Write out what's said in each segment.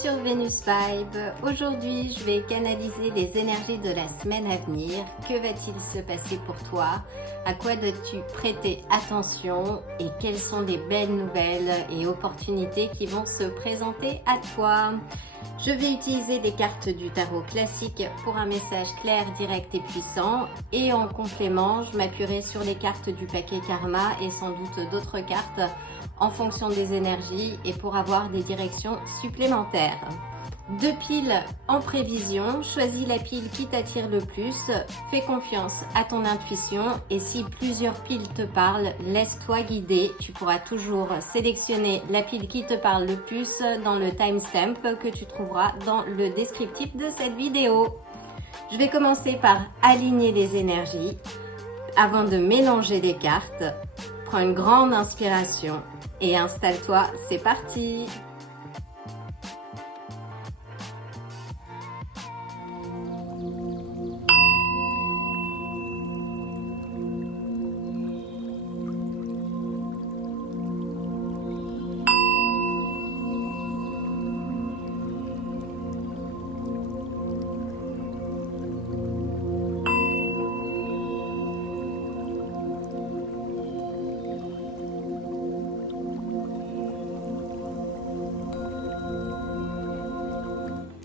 sur Venus Vibe. Aujourd'hui, je vais canaliser les énergies de la semaine à venir. Que va-t-il se passer pour toi? À quoi dois-tu prêter attention? Et quelles sont les belles nouvelles et opportunités qui vont se présenter à toi? Je vais utiliser des cartes du tarot classique pour un message clair, direct et puissant. Et en complément, je m'appuierai sur les cartes du paquet Karma et sans doute d'autres cartes en fonction des énergies et pour avoir des directions supplémentaires. 2 piles en prévision, choisis la pile qui t'attire le plus, fais confiance à ton intuition et si plusieurs piles te parlent, laisse-toi guider. Tu pourras toujours sélectionner la pile qui te parle le plus dans le timestamp que tu trouveras dans le descriptif de cette vidéo. Je vais commencer par aligner les énergies avant de mélanger les cartes. Prends une grande inspiration et installe-toi, c'est parti!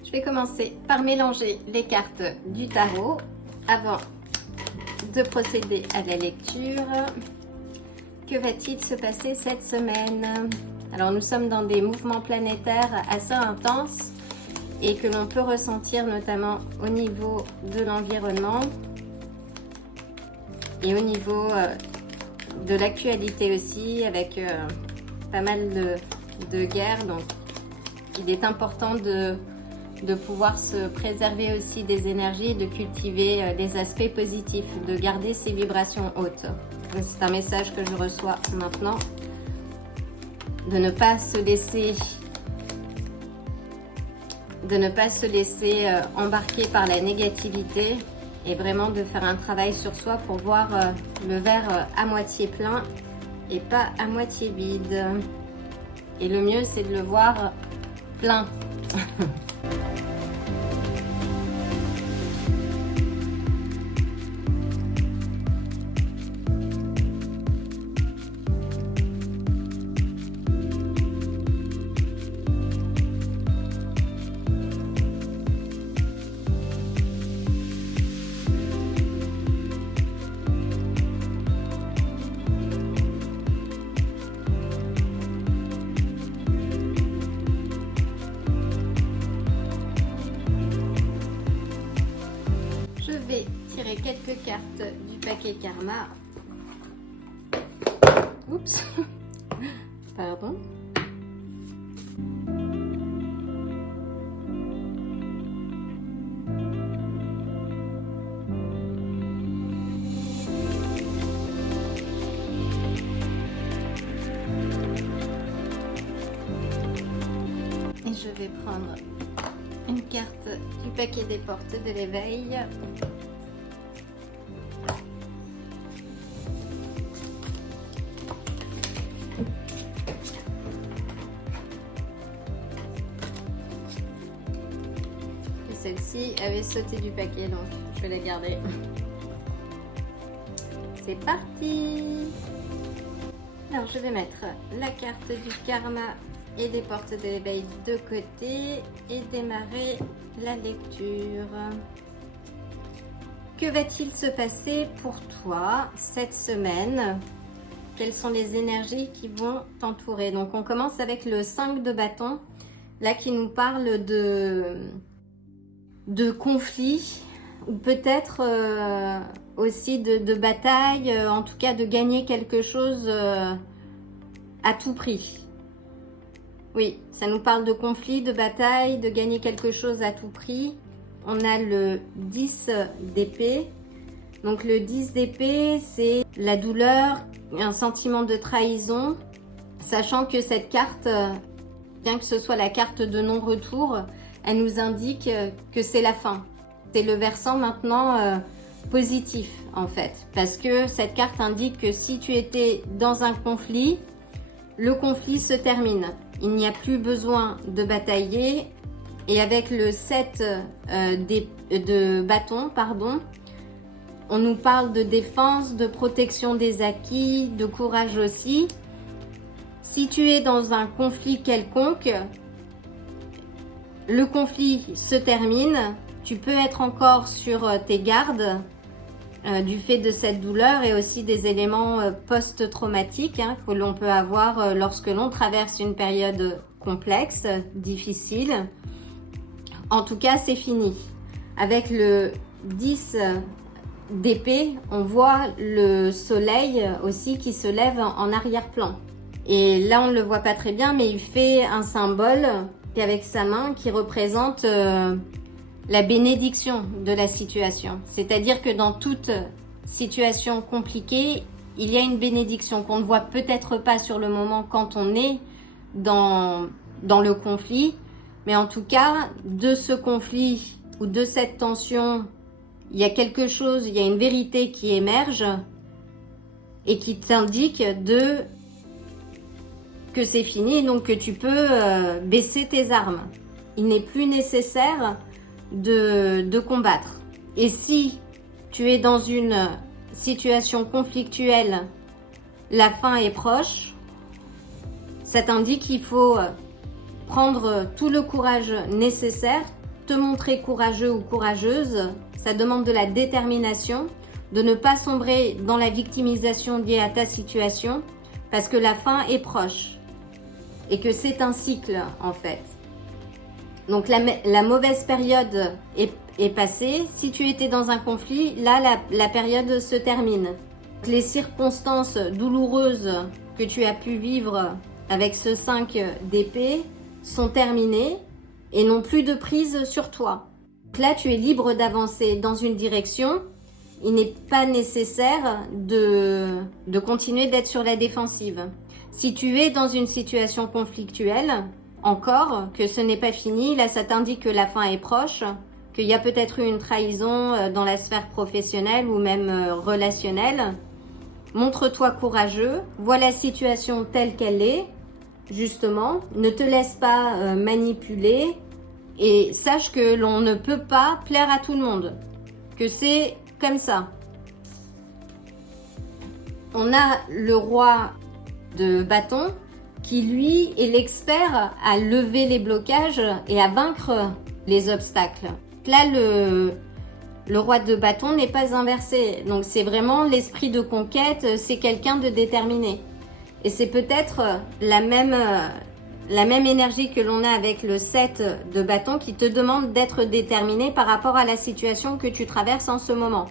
Je vais commencer par mélanger les cartes du tarot avant de procéder à la lecture. Que va-t-il se passer cette semaine? Alors nous sommes dans des mouvements planétaires assez intenses et que l'on peut ressentir notamment au niveau de l'environnement et au niveau de l'actualité aussi avec pas mal de guerres. Donc il est important de pouvoir se préserver aussi des énergies, de cultiver les aspects positifs, de garder ses vibrations hautes. C'est un message que je reçois maintenant, de ne pas se laisser embarquer par la négativité et vraiment de faire un travail sur soi pour voir le verre à moitié plein et pas à moitié vide. Et le mieux, c'est de le voir plein. Tirer quelques cartes du paquet Karma. Oups, pardon. Et je vais prendre une carte du paquet des portes de l'éveil. Celle-ci avait sauté du paquet, donc je vais la garder. C'est parti! Alors je vais mettre la carte du karma et des portes de l'éveil de côté et démarrer la lecture. Que va-t-il se passer pour toi cette semaine? Quelles sont les énergies qui vont t'entourer? Donc on commence avec le 5 de bâton, là qui nous parle de conflits ou peut-être aussi de bataille, en tout cas de gagner quelque chose à tout prix. Oui, ça nous parle de conflits, de bataille, de gagner quelque chose à tout prix. On a le 10 d'épée. Donc le 10 d'épée, c'est la douleur, un sentiment de trahison, sachant que cette carte, bien que ce soit la carte de non-retour, elle nous indique que c'est la fin. C'est le versant maintenant positif en fait, parce que cette carte indique que si tu étais dans un conflit, le conflit se termine. Il n'y a plus besoin de batailler, Et avec le 7 de bâton, pardon, on nous parle de défense, de protection des acquis, de courage aussi. Si tu es dans un conflit quelconque, le conflit se termine, tu peux être encore sur tes gardes du fait de cette douleur et aussi des éléments post-traumatiques que l'on peut avoir lorsque l'on traverse une période complexe, difficile. En tout cas, c'est fini. Avec le 10 d'épée, on voit le soleil aussi qui se lève en arrière-plan. Et là, on ne le voit pas très bien, mais il fait un symbole avec sa main qui représente la bénédiction de la situation. C'est-à-dire que dans toute situation compliquée, il y a une bénédiction qu'on ne voit peut-être pas sur le moment quand on est dans le conflit. Mais en tout cas, de ce conflit ou de cette tension, il y a quelque chose, il y a une vérité qui émerge et qui t'indique que c'est fini et donc que tu peux baisser tes armes. Il n'est plus nécessaire de combattre. Et si tu es dans une situation conflictuelle, la fin est proche, ça t'indique qu'il faut prendre tout le courage nécessaire, te montrer courageux ou courageuse. Ça demande de la détermination, de ne pas sombrer dans la victimisation liée à ta situation, parce que la fin est proche et que c'est un cycle en fait. Donc la mauvaise période est passée. Si tu étais dans un conflit, là la période se termine. Les circonstances douloureuses que tu as pu vivre avec ce 5 d'épée sont terminées et n'ont plus de prise sur toi. Donc là, tu es libre d'avancer dans une direction. Il n'est pas nécessaire de continuer d'être sur la défensive. Si tu es dans une situation conflictuelle, encore, que ce n'est pas fini, là ça t'indique que la fin est proche, qu'il y a peut-être eu une trahison dans la sphère professionnelle ou même relationnelle. Montre-toi courageux, vois la situation telle qu'elle est, justement, ne te laisse pas manipuler et sache que l'on ne peut pas plaire à tout le monde, que c'est comme ça. On a le roi de bâton qui lui est l'expert à lever les blocages et à vaincre les obstacles. Là, le roi de bâton n'est pas inversé, donc c'est vraiment l'esprit de conquête, c'est quelqu'un de déterminé. Et c'est peut-être la même énergie que l'on a avec le 7 de bâton qui te demande d'être déterminé par rapport à la situation que tu traverses en ce moment.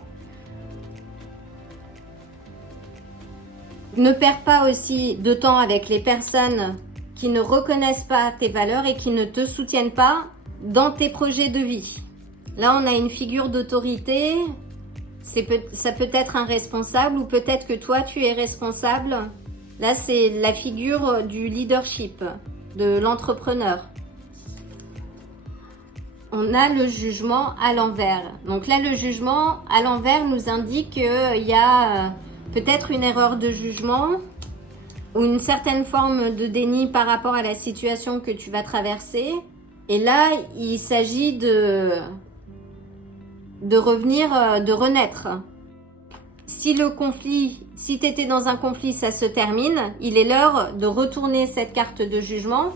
Ne perds pas aussi de temps avec les personnes qui ne reconnaissent pas tes valeurs et qui ne te soutiennent pas dans tes projets de vie. Là, on a une figure d'autorité. Ça peut être un responsable ou peut-être que toi, tu es responsable. Là, c'est la figure du leadership, de l'entrepreneur. On a le jugement à l'envers. Donc là, le jugement à l'envers nous indique qu'il y a peut-être une erreur de jugement ou une certaine forme de déni par rapport à la situation que tu vas traverser. Et là, il s'agit de revenir, de renaître. Si tu étais dans un conflit, ça se termine. Il est l'heure de retourner cette carte de jugement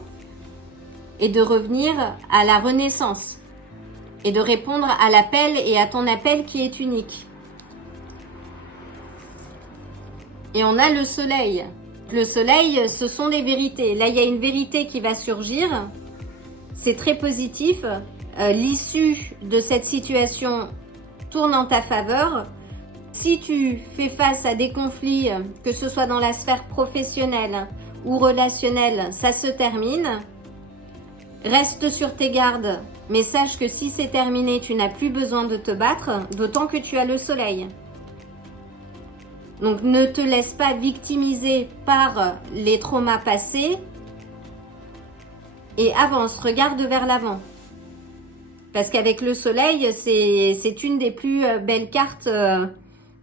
et de revenir à la renaissance et de répondre à l'appel et à ton appel qui est unique. Et on a le soleil. Le soleil, ce sont des vérités. Là, il y a une vérité qui va surgir. C'est très positif. L'issue de cette situation tourne en ta faveur. Si tu fais face à des conflits, que ce soit dans la sphère professionnelle ou relationnelle, ça se termine. Reste sur tes gardes, mais sache que si c'est terminé, tu n'as plus besoin de te battre, d'autant que tu as le soleil. Donc ne te laisse pas victimiser par les traumas passés et avance, regarde vers l'avant. Parce qu'avec le soleil, c'est une des plus belles cartes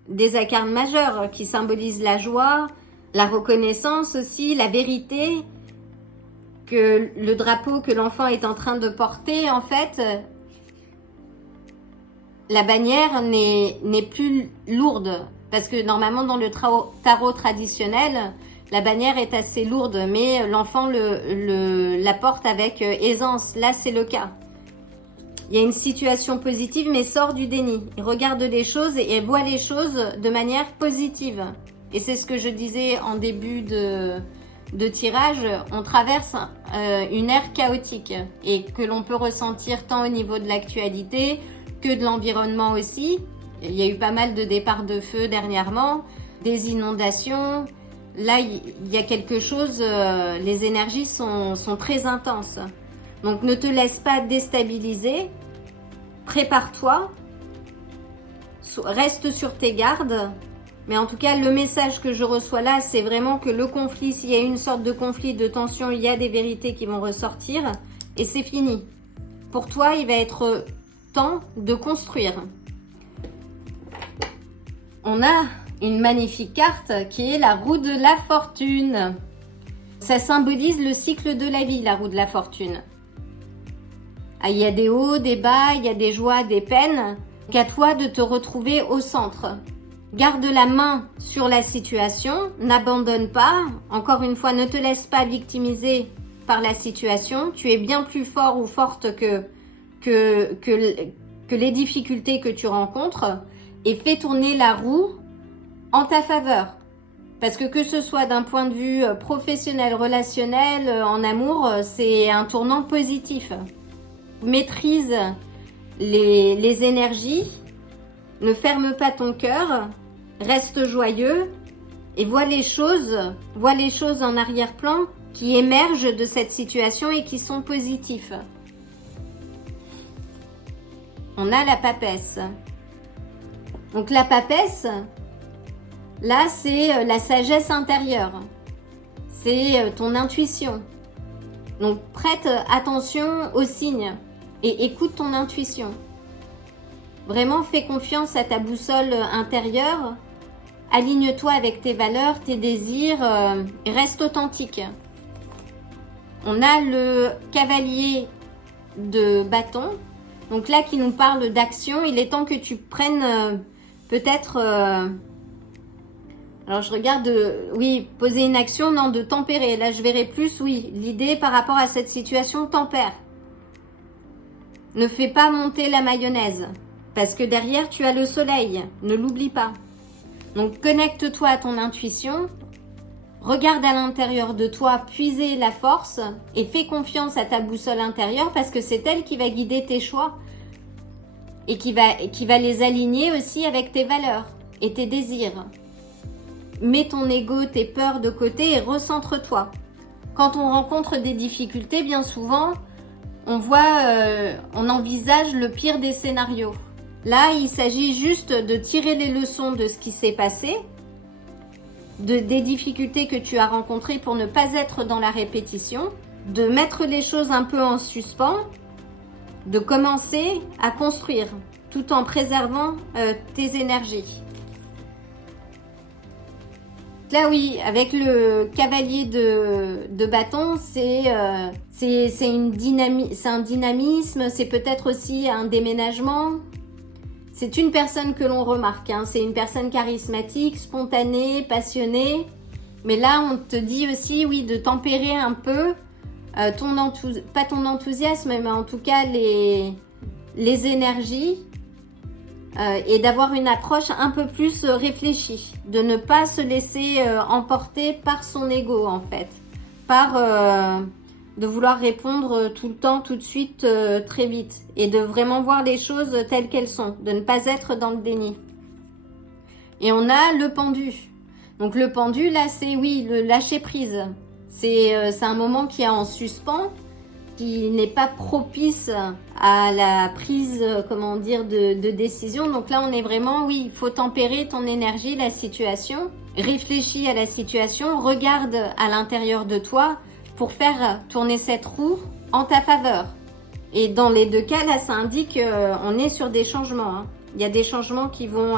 des arcanes majeures qui symbolise la joie, la reconnaissance aussi, la vérité. que le drapeau que l'enfant est en train de porter, en fait, la bannière n'est plus lourde. Parce que normalement, dans le tarot traditionnel, la bannière est assez lourde, mais l'enfant la porte avec aisance. Là, c'est le cas. Il y a une situation positive, mais sort du déni. Il regarde les choses et voit les choses de manière positive. Et c'est ce que je disais en début de tirage. On traverse une ère chaotique et que l'on peut ressentir tant au niveau de l'actualité que de l'environnement aussi. Il y a eu pas mal de départs de feu dernièrement, des inondations. Là, il y a quelque chose, les énergies sont très intenses. Donc, ne te laisse pas déstabiliser. Prépare-toi. Reste sur tes gardes. Mais en tout cas, le message que je reçois là, c'est vraiment que le conflit, s'il y a une sorte de conflit, de tension, il y a des vérités qui vont ressortir. Et c'est fini. Pour toi, il va être temps de construire. On a une magnifique carte qui est la roue de la fortune. Ça symbolise le cycle de la vie, la roue de la fortune. Ah, il y a des hauts, des bas, il y a des joies, des peines. Qu'à toi de te retrouver au centre. Garde la main sur la situation, n'abandonne pas. Encore une fois, ne te laisse pas victimiser par la situation. Tu es bien plus fort ou forte que les difficultés que tu rencontres. Et fais tourner la roue en ta faveur. Parce que ce soit d'un point de vue professionnel, relationnel, en amour, c'est un tournant positif. Maîtrise les énergies, ne ferme pas ton cœur, reste joyeux et vois les choses en arrière-plan qui émergent de cette situation et qui sont positifs. On a la papesse. Donc la papesse, là c'est la sagesse intérieure, c'est ton intuition. Donc prête attention aux signes et écoute ton intuition. Vraiment fais confiance à ta boussole intérieure, aligne-toi avec tes valeurs, tes désirs, reste authentique. On a le cavalier de bâton, donc là qui nous parle d'action, il est temps que tu prennes peut-être, alors je regarde, oui, poser une action, non, de tempérer. Là je verrai plus, oui, l'idée par rapport à cette situation, tempère. Ne fais pas monter la mayonnaise, parce que derrière tu as le soleil, ne l'oublie pas. Donc connecte-toi à ton intuition, regarde à l'intérieur de toi, puiser la force et fais confiance à ta boussole intérieure parce que c'est elle qui va guider tes choix et qui va les aligner aussi avec tes valeurs et tes désirs. Mets ton ego, tes peurs de côté et recentre-toi. Quand on rencontre des difficultés, bien souvent, on envisage le pire des scénarios. Là, il s'agit juste de tirer les leçons de ce qui s'est passé, des difficultés que tu as rencontrées pour ne pas être dans la répétition, de mettre les choses un peu en suspens, de commencer à construire tout en préservant tes énergies. Là oui, avec le cavalier de bâton, c'est un dynamisme, c'est peut-être aussi un déménagement. C'est une personne que l'on remarque, hein. C'est une personne charismatique, spontanée, passionnée. Mais là, on te dit aussi, oui, de tempérer un peu, pas ton enthousiasme, mais en tout cas les énergies et d'avoir une approche un peu plus réfléchie. De ne pas se laisser emporter par son ego, en fait. De vouloir répondre tout le temps, tout de suite, très vite. Et de vraiment voir les choses telles qu'elles sont. De ne pas être dans le déni. Et on a le pendu. Donc le pendu, là, c'est, oui, le lâcher prise. C'est un moment qui est en suspens, qui n'est pas propice à la prise, comment dire, de décision. Donc là, on est vraiment, oui, il faut tempérer ton énergie, la situation. Réfléchis à la situation, regarde à l'intérieur de toi, pour faire tourner cette roue en ta faveur. Et dans les deux cas, là, ça indique qu'on est sur des changements. Hein. Il y a des changements qui vont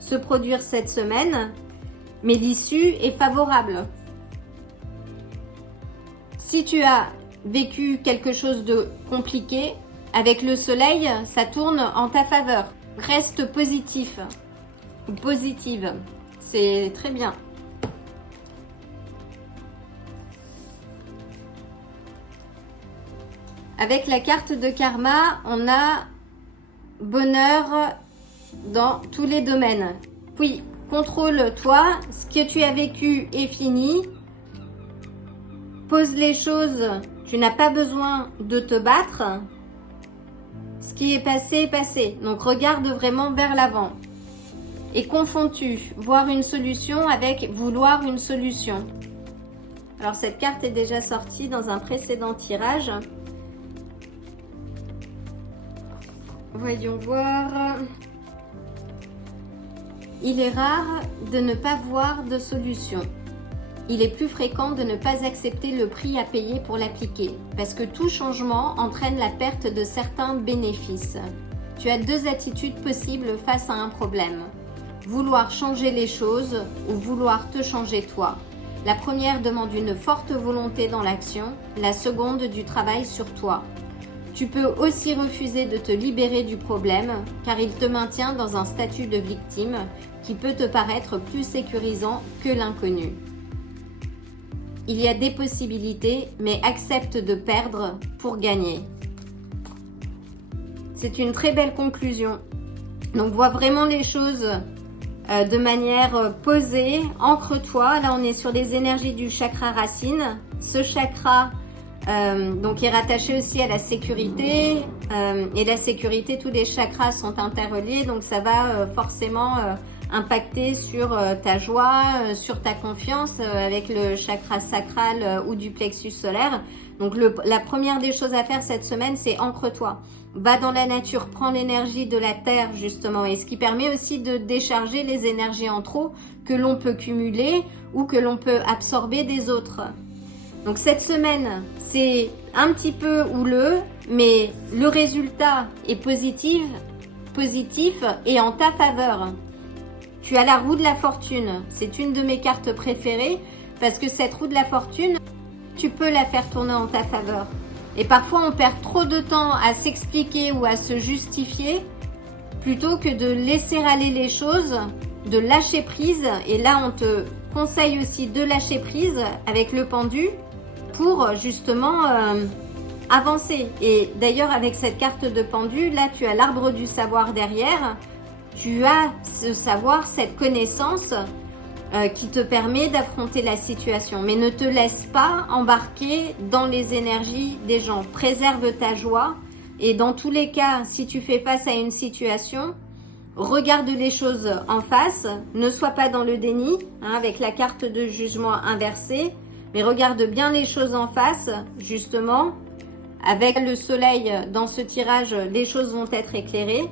se produire cette semaine, mais l'issue est favorable. Si tu as vécu quelque chose de compliqué, avec le soleil, ça tourne en ta faveur. Reste positif ou positive. C'est très bien. Avec la carte de karma, on a bonheur dans tous les domaines. Puis, contrôle-toi, ce que tu as vécu est fini. Pose les choses, tu n'as pas besoin de te battre. Ce qui est passé est passé. Donc, regarde vraiment vers l'avant. Et confonds-tu voir une solution avec vouloir une solution? Alors, cette carte est déjà sortie dans un précédent tirage. Voyons voir. Il est rare de ne pas voir de solution. Il est plus fréquent de ne pas accepter le prix à payer pour l'appliquer, parce que tout changement entraîne la perte de certains bénéfices. Tu as deux attitudes possibles face à un problème. Vouloir changer les choses ou vouloir te changer toi. La première demande une forte volonté dans l'action, la seconde du travail sur toi. Tu peux aussi refuser de te libérer du problème car il te maintient dans un statut de victime qui peut te paraître plus sécurisant que l'inconnu. Il y a des possibilités, mais accepte de perdre pour gagner. C'est une très belle conclusion. Donc vois vraiment les choses de manière posée, ancre-toi. Là on est sur les énergies du chakra racine. Ce chakra donc est rattaché aussi à la sécurité et la sécurité, tous les chakras sont interreliés, donc ça va forcément impacter sur ta joie, sur ta confiance avec le chakra sacral ou du plexus solaire. Donc la première des choses à faire cette semaine, c'est ancre-toi. Va dans la nature, prends l'énergie de la terre justement, et ce qui permet aussi de décharger les énergies en trop que l'on peut cumuler ou que l'on peut absorber des autres. Donc cette semaine, c'est un petit peu houleux, mais le résultat est positif et en ta faveur. Tu as la roue de la fortune. C'est une de mes cartes préférées parce que cette roue de la fortune, tu peux la faire tourner en ta faveur. Et parfois, on perd trop de temps à s'expliquer ou à se justifier plutôt que de laisser aller les choses, de lâcher prise. Et là, on te conseille aussi de lâcher prise avec le pendu pour justement avancer. Et d'ailleurs, avec cette carte de pendu, là, tu as l'arbre du savoir derrière. Tu as ce savoir, cette connaissance qui te permet d'affronter la situation. Mais ne te laisse pas embarquer dans les énergies des gens. Préserve ta joie. Et dans tous les cas, si tu fais face à une situation, regarde les choses en face. Ne sois pas dans le déni, avec la carte de jugement inversée. Mais regarde bien les choses en face, justement. Avec le soleil dans ce tirage, les choses vont être éclairées.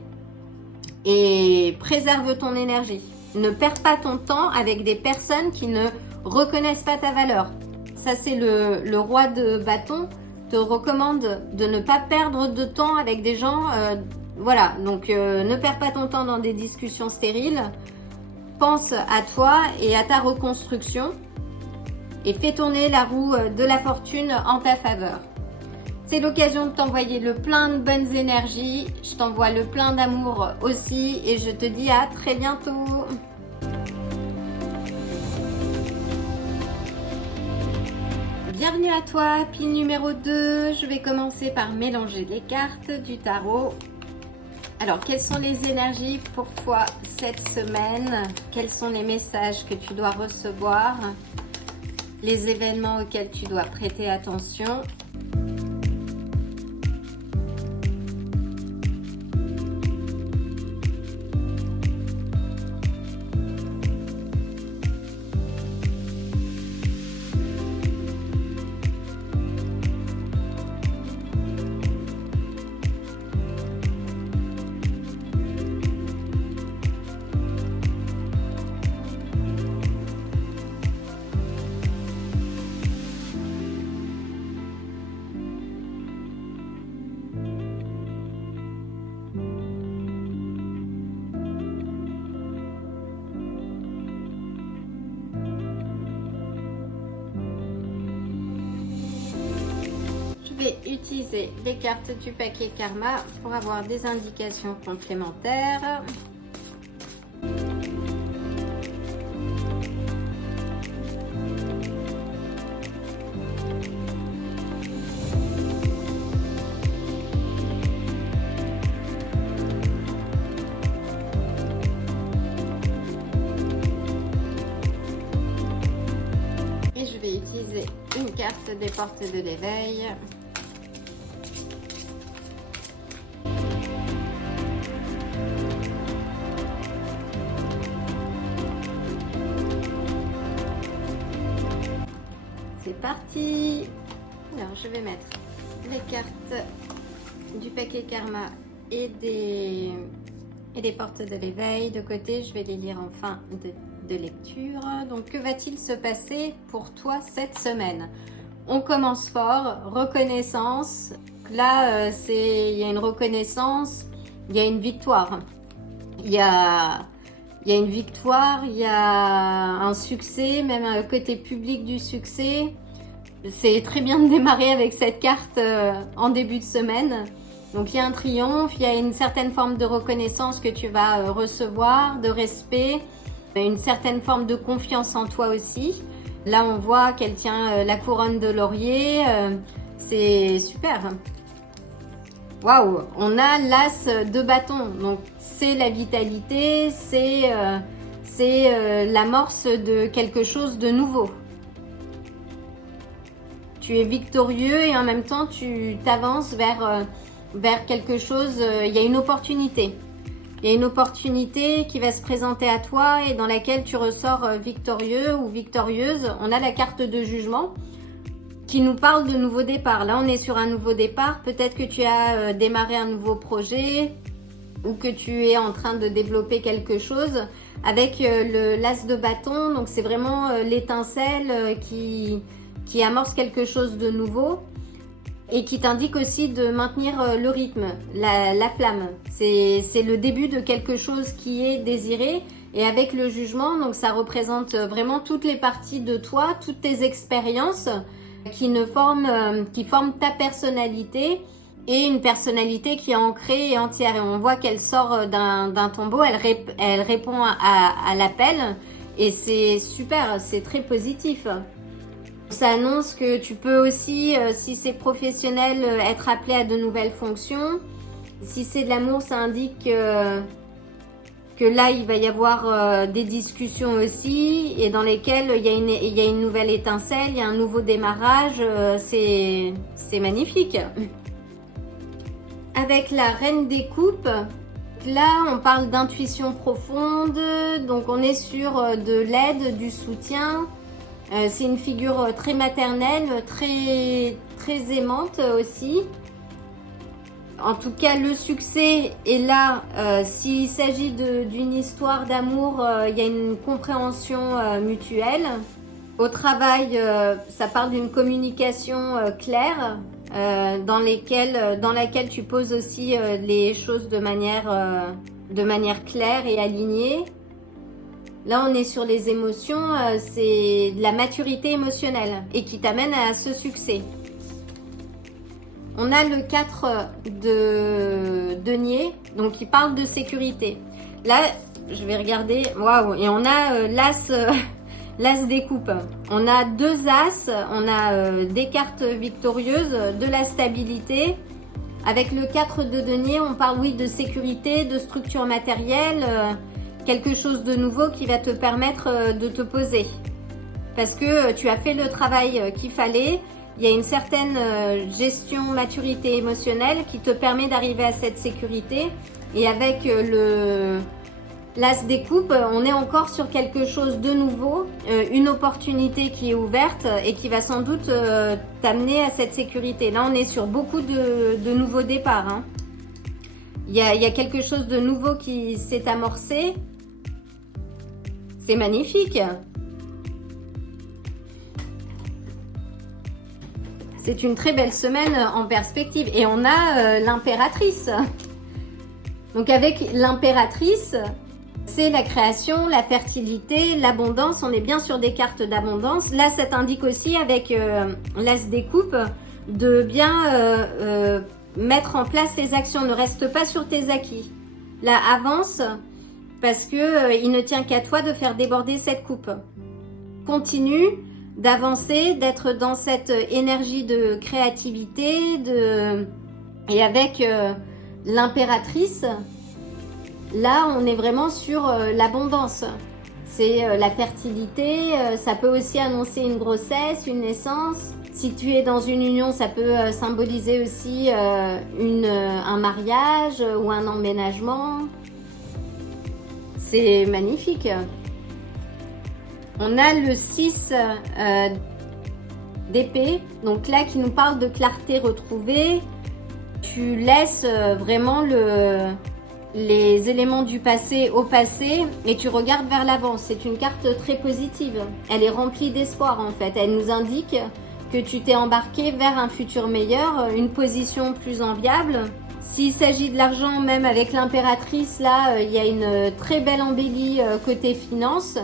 Et préserve ton énergie. Ne perds pas ton temps avec des personnes qui ne reconnaissent pas ta valeur. Ça, c'est le roi de bâton te recommande de ne pas perdre de temps avec des gens. Voilà, donc ne perds pas ton temps dans des discussions stériles. Pense à toi et à ta reconstruction. Et fais tourner la roue de la fortune en ta faveur. C'est l'occasion de t'envoyer le plein de bonnes énergies. Je t'envoie le plein d'amour aussi et je te dis à très bientôt. Bienvenue à toi, pile numéro 2. Je vais commencer par mélanger les cartes du tarot. Alors, quelles sont les énergies pour toi cette semaine? Quels sont les messages que tu dois recevoir? Les événements auxquels tu dois prêter attention? utiliser les cartes du paquet Karma pour avoir des indications complémentaires. Et je vais utiliser une carte des portes de l'éveil. C'est parti. Alors je vais mettre les cartes du paquet Karma et des portes de l'éveil de côté. Je vais les lire en fin de lecture. Donc que va-t-il se passer pour toi cette semaine? On commence fort, reconnaissance. Là il y a une reconnaissance, il y a une victoire. Il y a une victoire, il y a un succès, même un côté public du succès. C'est très bien de démarrer avec cette carte en début de semaine. Donc il y a un triomphe, il y a une certaine forme de reconnaissance que tu vas recevoir, de respect, une certaine forme de confiance en toi aussi. Là on voit qu'elle tient la couronne de laurier, c'est super. Waouh, on a l'as de bâton, donc c'est la vitalité, c'est l'amorce de quelque chose de nouveau. Tu es victorieux et en même temps tu t'avances vers quelque chose, il y a une opportunité. Il y a une opportunité qui va se présenter à toi et dans laquelle tu ressors victorieux ou victorieuse. On a la carte de jugement qui nous parle de nouveau départ. Là, on est sur un nouveau départ. Peut-être que tu as démarré un nouveau projet ou que tu es en train de développer quelque chose avec l'as de bâton. Donc, c'est vraiment l'étincelle qui amorce quelque chose de nouveau et qui t'indique aussi de maintenir le rythme, la flamme. C'est le début de quelque chose qui est désiré. Et avec le jugement, donc ça représente vraiment toutes les parties de toi, toutes tes expériences qui forment ta personnalité et une personnalité qui est ancrée et entière. Et on voit qu'elle sort d'un tombeau, elle répond à l'appel et c'est super, c'est très positif. Ça annonce que tu peux aussi, si c'est professionnel, être appelé à de nouvelles fonctions. Si c'est de l'amour, ça indique que là, il va y avoir des discussions aussi et dans lesquelles il y a une nouvelle étincelle, il y a un nouveau démarrage. C'est magnifique. Avec la reine des coupes, là, on parle d'intuition profonde. Donc, on est sur de l'aide, du soutien. C'est une figure très maternelle, très, très aimante aussi. En tout cas, le succès est là. S'il s'agit d'une histoire d'amour, il y a une compréhension mutuelle. Au travail, ça parle d'une communication claire dans laquelle tu poses aussi les choses de manière claire et alignée. Là, on est sur les émotions, c'est de la maturité émotionnelle et qui t'amène à ce succès. On a le 4 de denier, donc qui parle de sécurité. Là, je vais regarder, waouh, et on a l'as des coupes. On a deux as, on a des cartes victorieuses, de la stabilité. Avec le 4 de denier, on parle oui de sécurité, de structure matérielle, quelque chose de nouveau qui va te permettre de te poser. Parce que tu as fait le travail qu'il fallait. Il y a une certaine gestion, maturité émotionnelle qui te permet d'arriver à cette sécurité. Et avec l'as des coupes, on est encore sur quelque chose de nouveau, une opportunité qui est ouverte et qui va sans doute t'amener à cette sécurité. Là, on est sur beaucoup de nouveaux départs. Hein. Il y a quelque chose de nouveau qui s'est amorcé. C'est magnifique. C'est une très belle semaine en perspective. Et on a l'impératrice. Donc avec l'impératrice, c'est la création, la fertilité, l'abondance. On est bien sur des cartes d'abondance. Là, ça t'indique aussi avec l'as des coupes de bien mettre en place les actions. Ne reste pas sur tes acquis. Là, avance parce que il ne tient qu'à toi de faire déborder cette coupe. Continue d'avancer, d'être dans cette énergie de créativité, et avec l'impératrice, là on est vraiment sur l'abondance. C'est la fertilité, ça peut aussi annoncer une grossesse, une naissance. Si tu es dans une union, ça peut symboliser aussi un mariage ou un emménagement. C'est magnifique. On a le 6 d'épée, donc là qui nous parle de clarté retrouvée. Tu laisses vraiment les éléments du passé au passé et tu regardes vers l'avant. C'est une carte très positive. Elle est remplie d'espoir en fait. Elle nous indique que tu t'es embarqué vers un futur meilleur, une position plus enviable. S'il s'agit de l'argent, même avec l'impératrice, là, il y a une très belle embellie côté finance.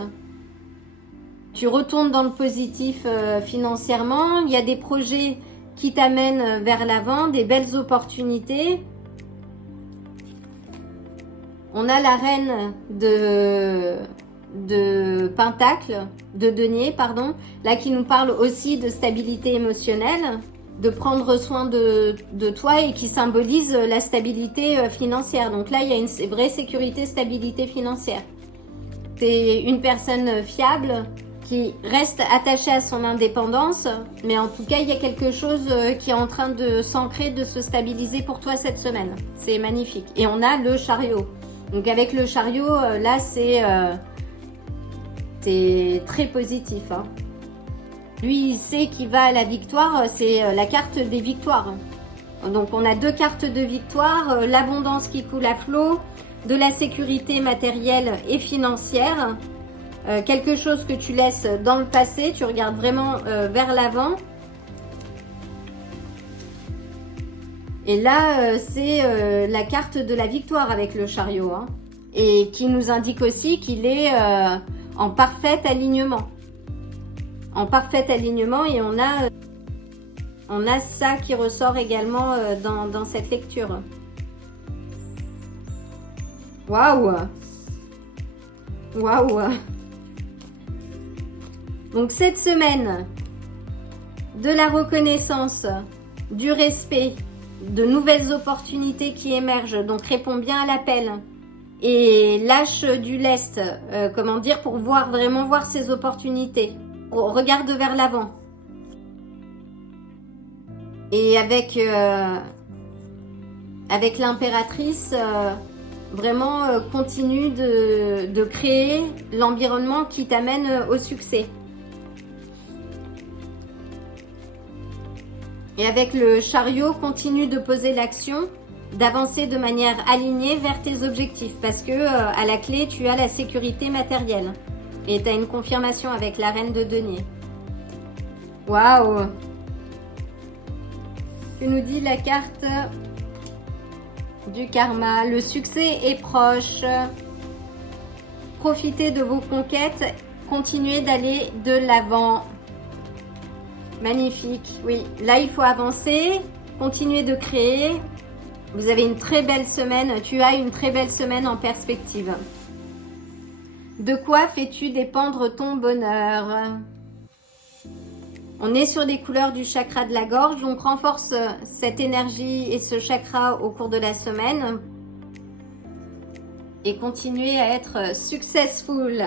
Tu retournes dans le positif financièrement. Il y a des projets qui t'amènent vers l'avant, des belles opportunités. On a la reine de Pentacle, de denier, pardon, là qui nous parle aussi de stabilité émotionnelle, de prendre soin de toi et qui symbolise la stabilité financière. Donc là, il y a une vraie sécurité, stabilité financière. C'est une personne fiable qui reste attachée à son indépendance, mais en tout cas, il y a quelque chose qui est en train de s'ancrer, de se stabiliser pour toi cette semaine. C'est magnifique. Et on a le chariot. Donc avec le chariot, là, c'est très positif. Hein. Lui, il sait qu'il va à la victoire, c'est la carte des victoires. Donc on a deux cartes de victoire, l'abondance qui coule à flot, de la sécurité matérielle et financière. Quelque chose que tu laisses dans le passé, tu regardes vraiment vers l'avant. Et là, c'est la carte de la victoire avec le chariot. Hein, et qui nous indique aussi qu'il est en parfait alignement. En parfait alignement et on a ça qui ressort également dans cette lecture. Waouh! Waouh! Donc cette semaine, de la reconnaissance, du respect, de nouvelles opportunités qui émergent, donc réponds bien à l'appel et lâche du lest, comment dire, pour vraiment voir ces opportunités. Regarde vers l'avant. Et avec l'impératrice, vraiment continue de créer l'environnement qui t'amène au succès. Et avec le chariot, continue de poser l'action, d'avancer de manière alignée vers tes objectifs. Parce que à la clé, tu as la sécurité matérielle. Et tu as une confirmation avec la reine de denier. Waouh! Tu nous dis la carte du karma. Le succès est proche. Profitez de vos conquêtes. Continuez d'aller de l'avant. Magnifique. Oui, là il faut avancer. Continuer de créer. Vous avez une très belle semaine. Tu as une très belle semaine en perspective. De quoi fais-tu dépendre ton bonheur? On est sur des couleurs du chakra de la gorge, donc renforce cette énergie et ce chakra au cours de la semaine. Et continuez à être successful.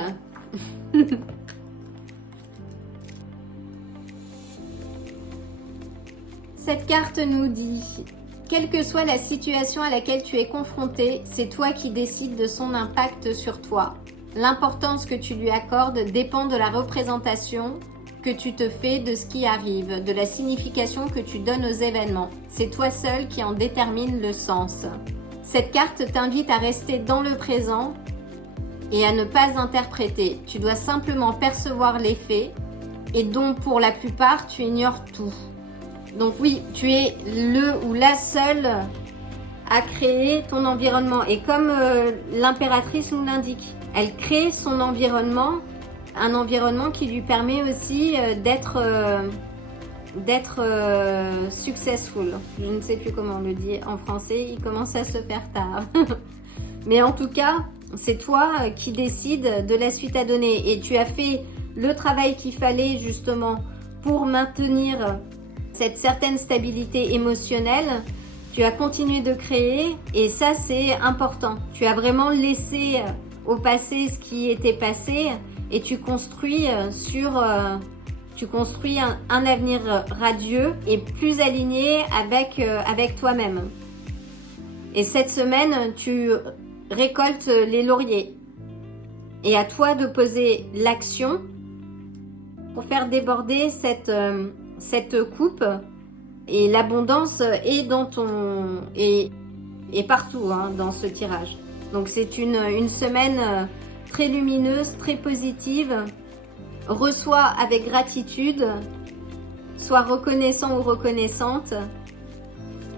Cette carte nous dit, quelle que soit la situation à laquelle tu es confronté, c'est toi qui décides de son impact sur toi. L'importance que tu lui accordes dépend de la représentation que tu te fais de ce qui arrive, de la signification que tu donnes aux événements. C'est toi seul qui en détermine le sens. Cette carte t'invite à rester dans le présent et à ne pas interpréter. Tu dois simplement percevoir les faits et dont pour la plupart tu ignores tout. Donc oui, tu es le ou la seule à créer ton environnement. Et comme l'impératrice nous l'indique, elle crée son environnement, un environnement qui lui permet aussi d'être successful. Je ne sais plus comment on le dit en français, il commence à se faire tard. Mais en tout cas, c'est toi qui décides de la suite à donner. Et tu as fait le travail qu'il fallait justement pour maintenir cette certaine stabilité émotionnelle. Tu as continué de créer et ça, c'est important. Tu as vraiment laissé au passé ce qui était passé et tu construis un avenir radieux et plus aligné avec toi-même. Et cette semaine, tu récoltes les lauriers. Et à toi de poser l'action pour faire déborder cette coupe. Et l'abondance est est partout hein, dans ce tirage. Donc c'est une semaine très lumineuse, très positive. Reçois avec gratitude, sois reconnaissant ou reconnaissante.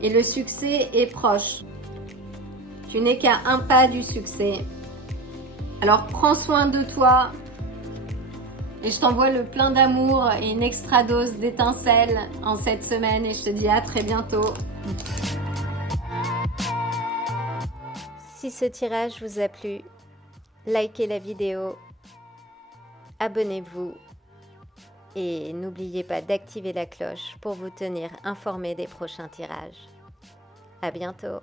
Et le succès est proche. Tu n'es qu'à un pas du succès. Alors prends soin de toi. Et je t'envoie le plein d'amour et une extra dose d'étincelles en cette semaine. Et je te dis à très bientôt. Si ce tirage vous a plu, likez la vidéo, abonnez-vous et n'oubliez pas d'activer la cloche pour vous tenir informé des prochains tirages. À bientôt.